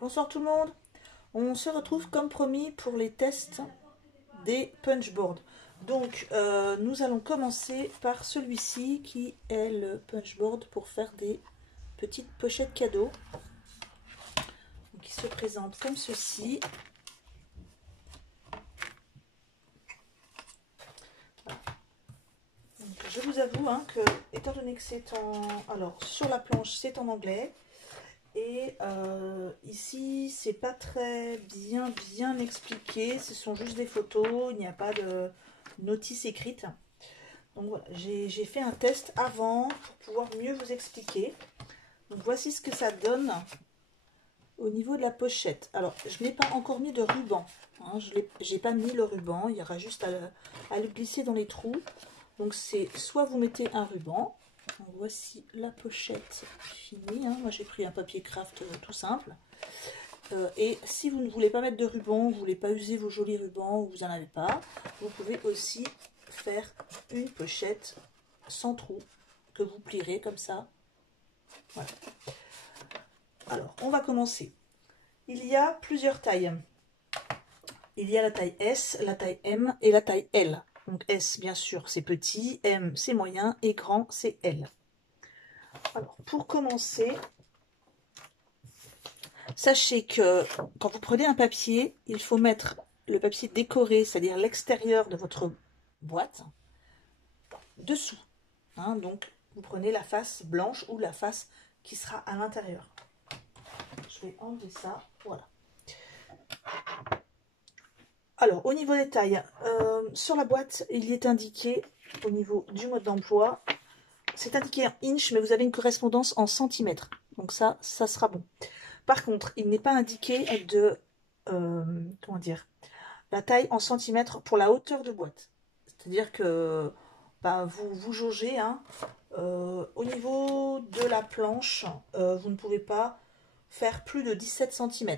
Bonsoir tout le monde. On se retrouve comme promis pour les tests des punchboards. Donc nous allons commencer par celui-ci qui est le punchboard pour faire des petites pochettes cadeaux. Donc, il se présente comme ceci. Donc, je vous avoue que étant donné que c'est en... Alors sur la planche c'est en anglais. Et ici, c'est pas très bien expliqué. Ce sont juste des photos. Il n'y a pas de notice écrite. Donc voilà, j'ai fait un test avant pour pouvoir mieux vous expliquer. Donc voici ce que ça donne au niveau de la pochette. Alors, je n'ai pas encore mis de ruban. Hein, je n'ai pas mis le ruban. Il y aura juste à le glisser dans les trous. Donc c'est soit vous mettez un ruban. Donc, voici la pochette finie. Hein. Moi j'ai pris un papier craft tout simple. Et si vous ne voulez pas mettre de ruban, vous ne voulez pas user vos jolis rubans, ou vous n'en avez pas, vous pouvez aussi faire une pochette sans trou que vous plierez comme ça. Voilà. Alors on va commencer. Il y a plusieurs tailles. Il y a la taille S, la taille M et la taille L. Donc S, bien sûr, c'est petit, M, c'est moyen, et grand, c'est L. Alors, pour commencer, sachez que quand vous prenez un papier, il faut mettre le papier décoré, c'est-à-dire l'extérieur de votre boîte, dessous. Hein, donc, vous prenez la face blanche ou la face qui sera à l'intérieur. Je vais enlever ça, voilà. Alors, au niveau des tailles, sur la boîte, il y est indiqué, au niveau du mode d'emploi, c'est indiqué en inch, mais vous avez une correspondance en centimètres. Donc ça sera bon. Par contre, il n'est pas indiqué de, comment dire, la taille en centimètres pour la hauteur de boîte. C'est-à-dire que vous jaugez, hein, au niveau de la planche, vous ne pouvez pas faire plus de 17 cm.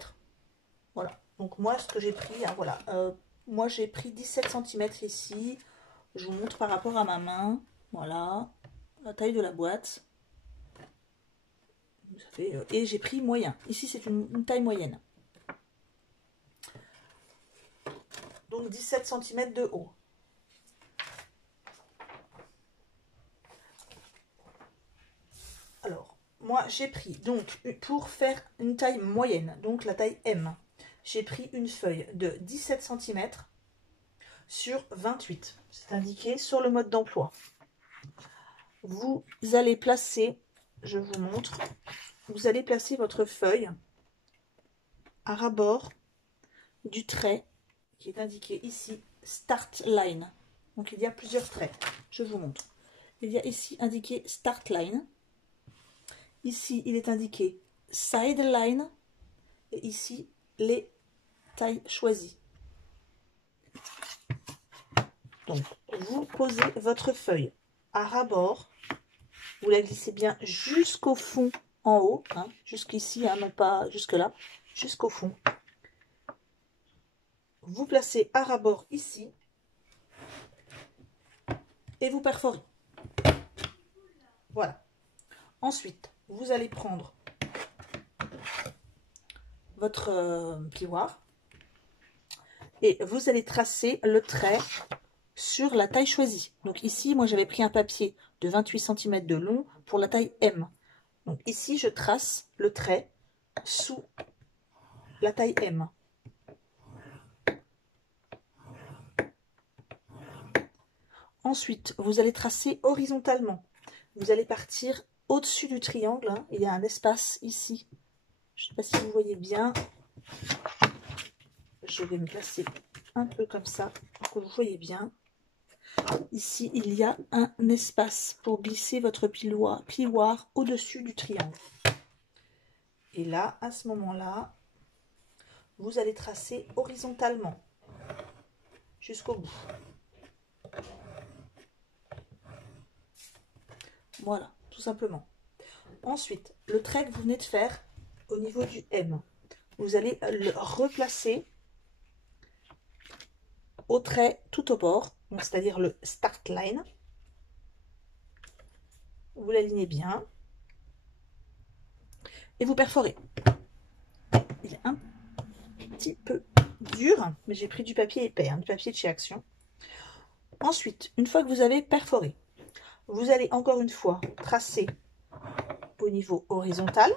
Voilà. Donc moi, ce que j'ai pris, hein, voilà, moi j'ai pris 17 cm ici. Je vous montre par rapport à ma main. Voilà, la taille de la boîte. Ça fait, et j'ai pris moyen. Ici, c'est une taille moyenne. Donc 17 cm de haut. Alors, moi j'ai pris, donc pour faire une taille moyenne, donc la taille M, j'ai pris une feuille de 17 cm sur 28. C'est indiqué sur le mode d'emploi. Vous allez placer, je vous montre, vous allez placer votre feuille à ras-bord du trait qui est indiqué ici, Start Line. Donc il y a plusieurs traits, je vous montre. Il y a ici indiqué Start Line. Ici, il est indiqué Side Line. Et ici, les tailles choisies. Donc, vous posez votre feuille à ras-bord. Vous la glissez bien jusqu'au fond en haut. Hein, jusqu'ici, hein, non pas jusque-là. Jusqu'au fond. Vous placez à ras-bord ici. Et vous perforez. Voilà. Ensuite, vous allez prendre votre plioir et vous allez tracer le trait sur la taille choisie. Donc ici, moi j'avais pris un papier de 28 cm de long pour la taille M. Donc ici, je trace le trait sous la taille M. Ensuite, vous allez tracer horizontalement. Vous allez partir au-dessus du triangle. Hein. Il y a un espace ici. Je ne sais pas si vous voyez bien. Je vais me placer un peu comme ça pour que vous voyez bien. Ici, il y a un espace pour glisser votre plioir au-dessus du triangle. Et là, à ce moment-là, vous allez tracer horizontalement jusqu'au bout. Voilà, tout simplement. Ensuite, le trait que vous venez de faire au niveau du M, vous allez le replacer au trait tout au bord, c'est-à-dire le start line. Vous l'alignez bien et vous perforez. il est un petit peu dur, mais j'ai pris du papier épais, hein, du papier de chez Action. Ensuite, une fois que vous avez perforé, vous allez encore une fois tracer au niveau horizontal.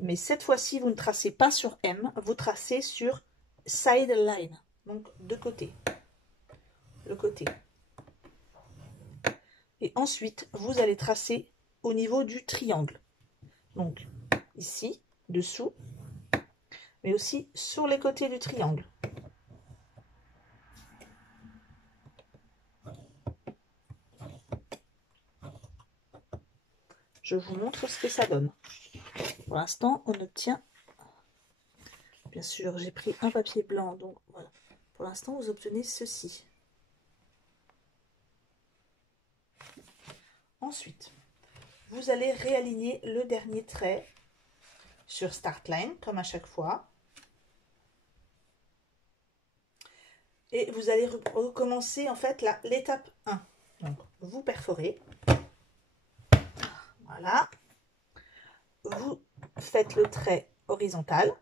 Mais cette fois-ci, vous ne tracez pas sur M, vous tracez sur side line, donc de côté, le côté. Et ensuite, vous allez tracer au niveau du triangle. Donc ici, dessous, mais aussi sur les côtés du triangle. Je vous montre ce que ça donne. Pour l'instant, on obtient... Bien sûr, j'ai pris un papier blanc, donc voilà. Pour l'instant, vous obtenez ceci. Ensuite, vous allez réaligner le dernier trait sur Start Line, comme à chaque fois. Et vous allez recommencer en fait l'étape 1. Donc, vous perforez. Voilà. Vous faites le trait horizontal.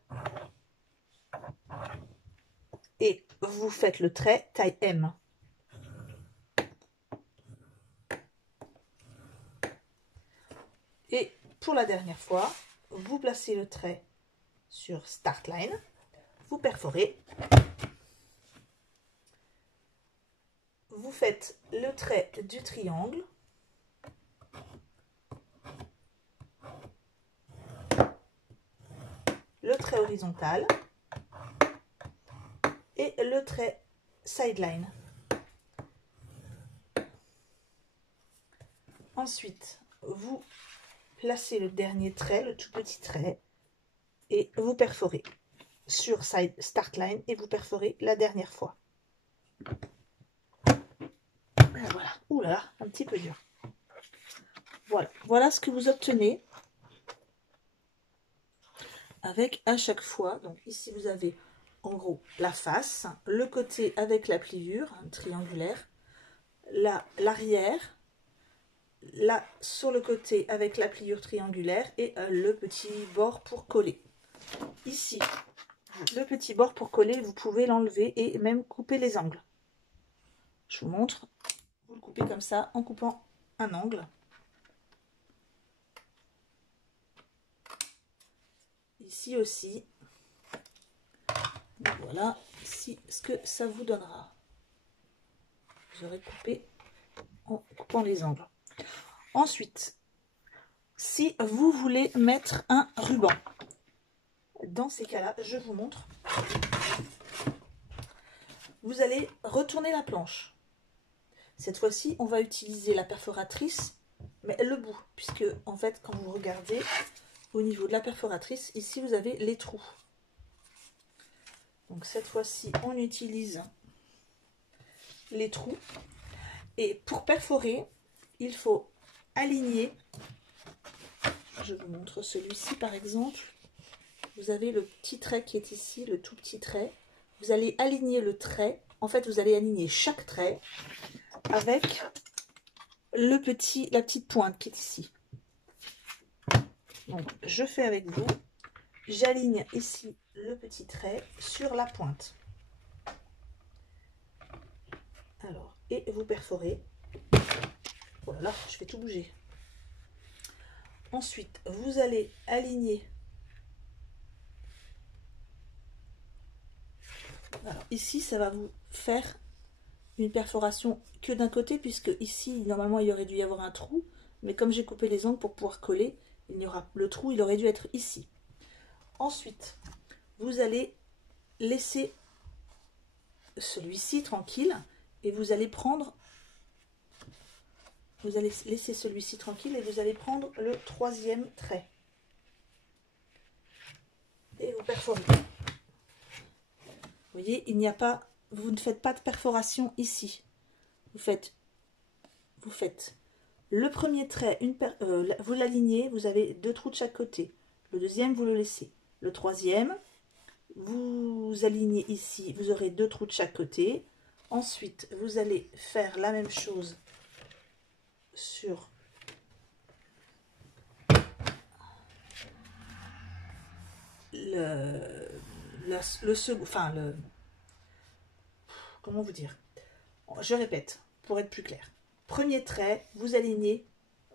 Et vous faites le trait taille M. Et pour la dernière fois, vous placez le trait sur Start Line. Vous perforez. Vous faites le trait du triangle. Le trait horizontal. Et le trait sideline. Ensuite, vous placez le dernier trait, le tout petit trait, et vous perforez sur Start Line et vous perforez la dernière fois. Voilà. Ouh là là, un petit peu dur. Voilà. Voilà ce que vous obtenez avec à chaque fois. Donc ici vous avez en gros la face, le côté avec la pliure triangulaire, l'arrière, là sur le côté avec la pliure triangulaire et le petit bord pour coller. Ici, le petit bord pour coller, vous pouvez l'enlever et même couper les angles. Je vous montre. Vous le coupez comme ça en coupant un angle. Ici aussi. Donc voilà, ici ce que ça vous donnera. Vous aurez coupé en coupant les angles. Ensuite, si vous voulez mettre un ruban, dans ces cas-là, je vous montre. Vous allez retourner la planche. Cette fois-ci, on va utiliser la perforatrice, mais le bout, puisque en fait, quand vous regardez au niveau de la perforatrice, ici vous avez les trous. Donc cette fois-ci, on utilise les trous. Et pour perforer, il faut aligner. Je vous montre celui-ci par exemple. Vous avez le petit trait qui est ici, le tout petit trait. Vous allez aligner le trait. En fait, vous allez aligner chaque trait avec la petite pointe qui est ici. Donc, je fais avec vous. J'aligne ici le petit trait sur la pointe. Alors, et vous perforez. Voilà, je fais tout bouger. Ensuite, vous allez aligner. Alors, ici, ça va vous faire une perforation que d'un côté, puisque ici, normalement, il aurait dû y avoir un trou. Mais comme j'ai coupé les angles pour pouvoir coller, le trou, il aurait dû être ici. Ensuite, vous allez laisser celui-ci tranquille et vous allez prendre, vous allez laisser celui-ci tranquille et vous allez prendre le troisième trait et vous perforez. Vous voyez, il n'y a pas, vous ne faites pas de perforation ici. Vous faites le premier trait, vous l'alignez, vous avez 2 trous de chaque côté. Le deuxième, vous le laissez. Le troisième, vous alignez ici, vous aurez 2 trous de chaque côté. Ensuite, vous allez faire la même chose sur le second, enfin le, comment vous dire, je répète pour être plus clair. Premier trait, vous alignez,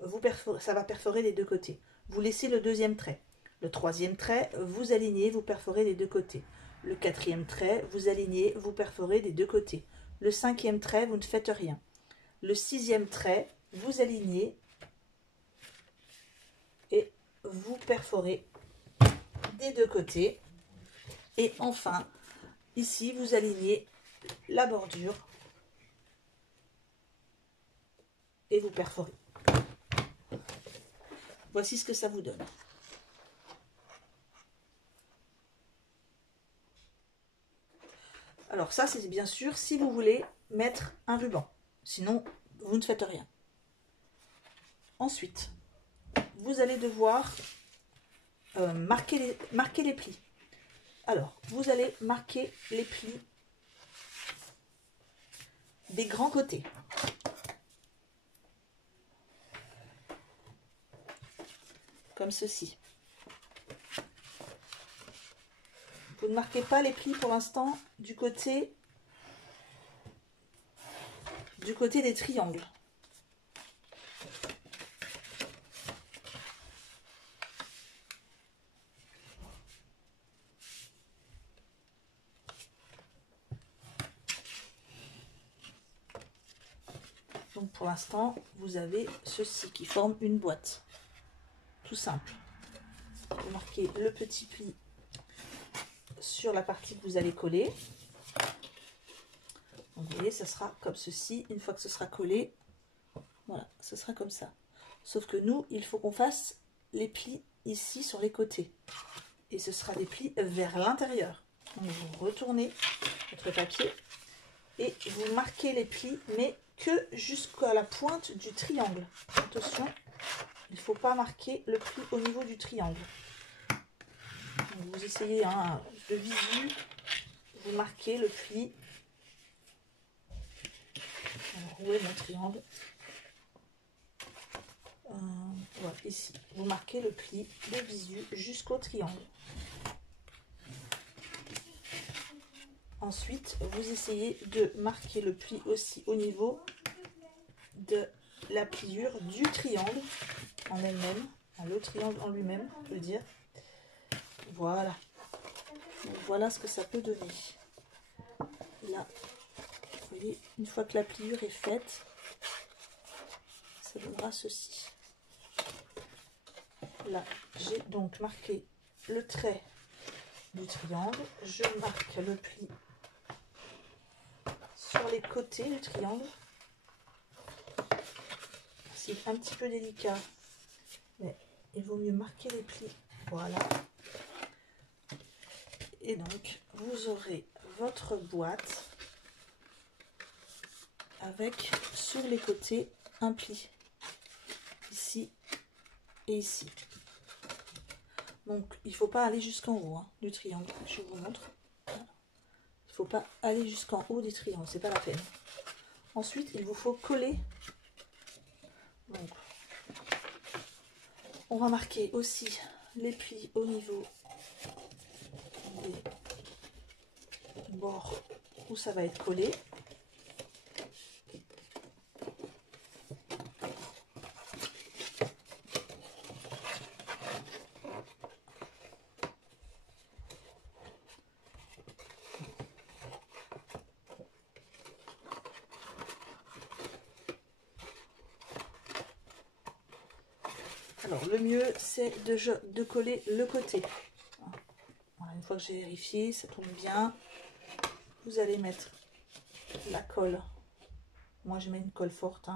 vous perforez, ça va perforer les deux côtés. Vous laissez le deuxième trait. Le troisième trait, vous alignez, vous perforez les deux côtés. Le quatrième trait, vous alignez, vous perforez des deux côtés. Le cinquième trait, vous ne faites rien. Le sixième trait, vous alignez et vous perforez des deux côtés. Et enfin, ici, vous alignez la bordure et vous perforez. Voici ce que ça vous donne. Alors ça, c'est bien sûr si vous voulez mettre un ruban. Sinon, vous ne faites rien. Ensuite, vous allez devoir marquer les plis. Alors, vous allez marquer les plis des grands côtés. Comme ceci. Vous ne marquez pas les plis pour l'instant du côté des triangles. Donc pour l'instant, vous avez ceci qui forme une boîte. Tout simple. Vous marquez le petit pli sur la partie que vous allez coller. Donc vous voyez, ça sera comme ceci. Une fois que ce sera collé, voilà, ce sera comme ça. Sauf que nous, il faut qu'on fasse les plis ici sur les côtés. Et ce sera des plis vers l'intérieur. Donc vous retournez votre papier et vous marquez les plis, mais que jusqu'à la pointe du triangle. Attention, il ne faut pas marquer le pli au niveau du triangle. Donc vous essayez de visu, vous marquez le pli. Alors, où est mon triangle? Voilà, ici. Vous marquez le pli de visu jusqu'au triangle. Ensuite, vous essayez de marquer le pli aussi au niveau de la pliure du triangle en elle-même, le triangle en lui-même, on peut dire. Voilà. Donc, voilà ce que ça peut donner. Là, vous voyez, une fois que la pliure est faite, ça donnera ceci. Là, j'ai donc marqué le trait du triangle. Je marque le pli sur les côtés du triangle. C'est un petit peu délicat, mais il vaut mieux marquer les plis. Voilà. Et donc, vous aurez votre boîte avec sur les côtés un pli. Ici et ici. Donc, il ne faut pas aller jusqu'en haut du triangle. Je vous montre. Voilà. Il ne faut pas aller jusqu'en haut du triangle, c'est pas la peine. Ensuite, il vous faut coller. Donc, on va marquer aussi les plis au niveau des bords où ça va être collé. Alors le mieux c'est de coller le côté. Voilà, une fois que j'ai vérifié, ça tourne bien. Vous allez mettre la colle. Moi je mets une colle forte.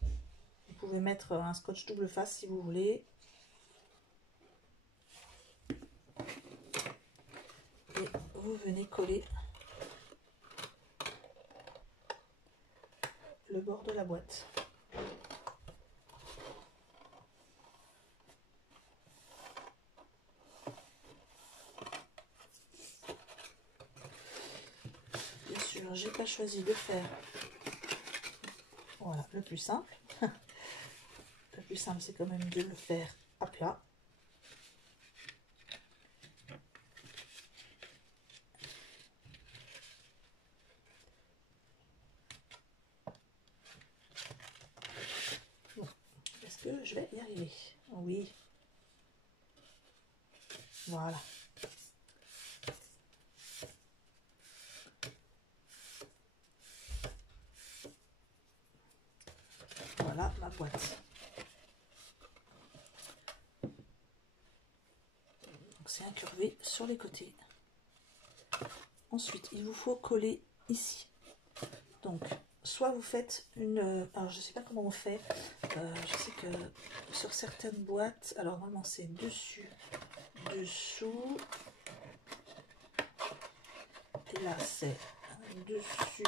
Vous pouvez mettre un scotch double face si vous voulez. Et vous venez coller le bord de la boîte. Bien sûr, j'ai pas choisi de faire voilà le plus simple. Le plus simple, c'est quand même de le faire à plat. je vais y arriver. Oui. Voilà. Voilà ma boîte. Donc c'est incurvé sur les côtés. Ensuite, il vous faut coller ici. Donc, soit vous faites une... alors, je ne sais pas comment on fait. Je sais que sur certaines boîtes... Alors, normalement, c'est dessus, dessous. Et là, c'est dessus,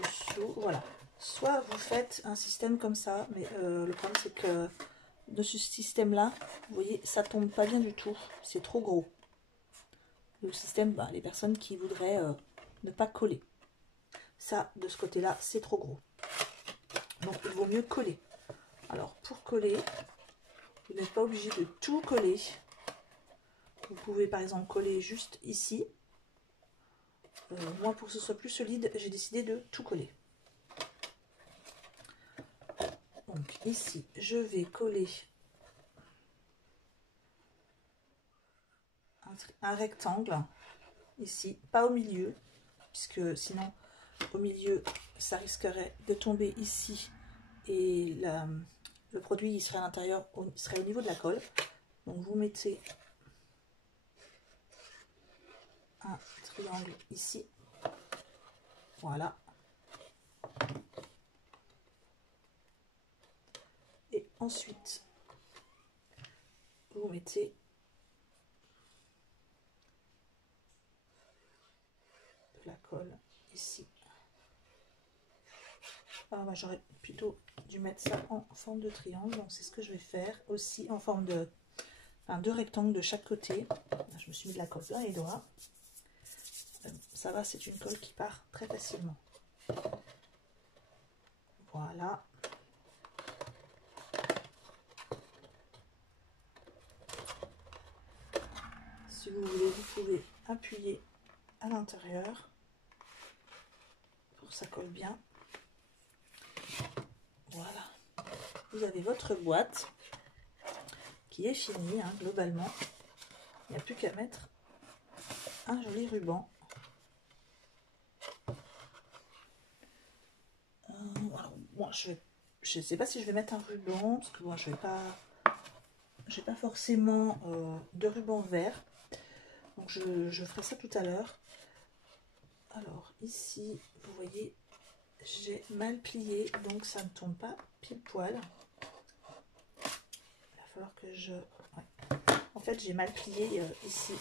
dessous. Voilà. Soit vous faites un système comme ça. Mais le problème, c'est que de ce système-là, vous voyez, ça tombe pas bien du tout. C'est trop gros. Le système, bah, les personnes qui voudraient ne pas coller. Ça, de ce côté-là, c'est trop gros. Donc, il vaut mieux coller. Alors, pour coller, vous n'êtes pas obligé de tout coller. Vous pouvez, par exemple, coller juste ici. Moi, pour que ce soit plus solide, j'ai décidé de tout coller. Donc, ici, je vais coller un rectangle. Ici, pas au milieu, puisque sinon, au milieu, ça risquerait de tomber ici. Et le produit il serait à l'intérieur, serait au niveau de la colle. Donc vous mettez un triangle ici. Voilà. Et ensuite, vous mettez de la colle ici. Alors moi j'aurais plutôt dû mettre ça en forme de triangle. Donc c'est ce que je vais faire aussi en forme de... Enfin, deux rectangles de chaque côté. Je me suis mis de la colle plein les doigts. Ça va, c'est une colle qui part très facilement. Voilà. Si vous voulez, vous pouvez appuyer à l'intérieur pour que ça colle bien. Voilà. Vous avez votre boîte qui est finie, hein, globalement. Il n'y a plus qu'à mettre un joli ruban. Alors, moi, je ne sais pas si je vais mettre un ruban, parce que moi, je vais pas... J'ai pas forcément de ruban vert. Donc je ferai ça tout à l'heure. Alors ici, vous voyez, j'ai mal plié, donc ça ne tombe pas pile poil. Il va falloir que je... Ouais. En fait, j'ai mal plié ici.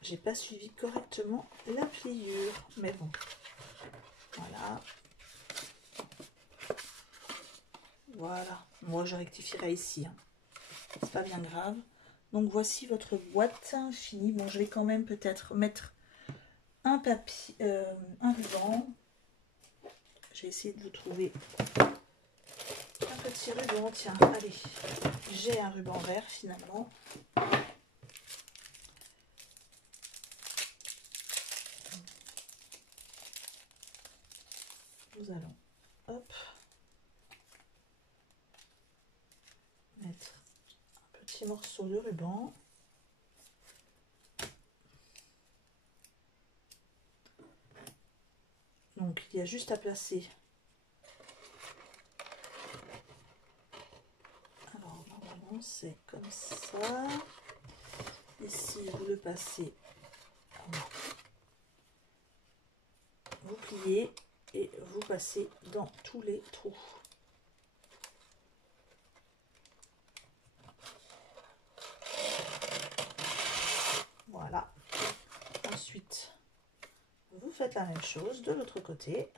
J'ai pas suivi correctement la pliure, mais bon. Voilà. Voilà. Moi, je rectifierai ici. Hein. C'est pas bien grave. Donc voici votre boîte finie. Bon, je vais quand même peut-être mettre un papier, un ruban. Je vais essayer de vous trouver un petit ruban. Tiens, allez, j'ai un ruban vert finalement. Nous allons, hop, mettre un petit morceau de ruban. Donc il y a juste à placer. Alors normalement c'est comme ça. Ici vous le passez, vous pliez et vous passez dans tous les trous. Voilà. Ensuite, vous faites la même chose de l'autre côté.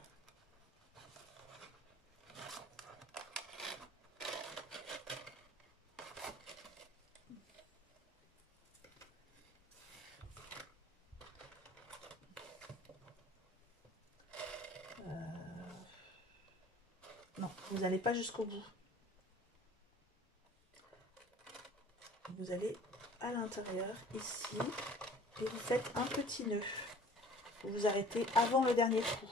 Non, vous n'allez pas jusqu'au bout. Vous allez à l'intérieur ici et vous faites un petit nœud. Vous vous arrêtez avant le dernier trou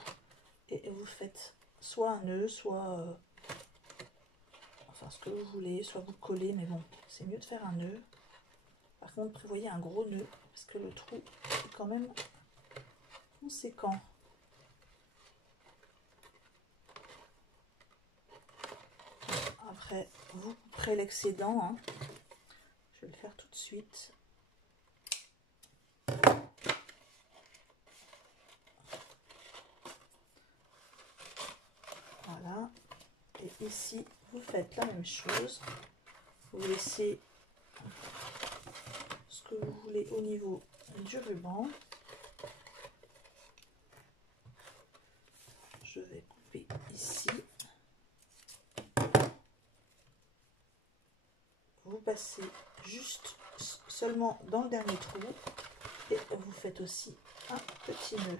et vous faites soit un nœud, soit enfin ce que vous voulez, soit vous collez, mais bon, c'est mieux de faire un nœud. Par contre, prévoyez un gros nœud, parce que le trou est quand même conséquent. Après, vous couperez l'excédent, hein. Je vais le faire tout de suite. Voilà. Et ici, vous faites la même chose. Vous laissez ce que vous voulez au niveau du ruban. Je vais couper ici. Vous passez juste seulement dans le dernier trou et vous faites aussi un petit nœud.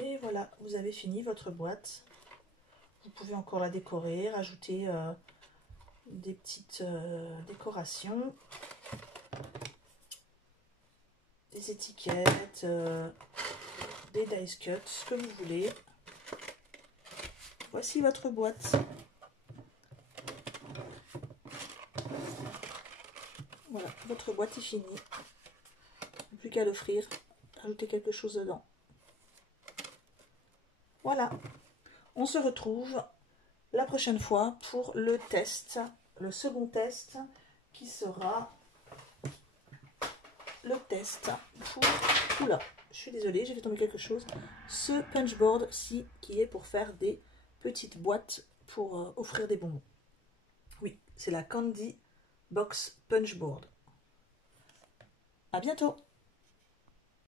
Et voilà, vous avez fini votre boîte. Vous pouvez encore la décorer, rajouter des petites décorations, des étiquettes, des dice cuts, ce que vous voulez. Voici votre boîte. Voilà, votre boîte est finie. Plus qu'à l'offrir, ajouter quelque chose dedans. Voilà, on se retrouve la prochaine fois pour le test, le second test qui sera le test pour... Oula, je suis désolée, j'ai fait tomber quelque chose. Ce punchboard-ci qui est pour faire des petites boîtes pour offrir des bonbons. Oui, c'est la Candy Box Punchboard. À bientôt!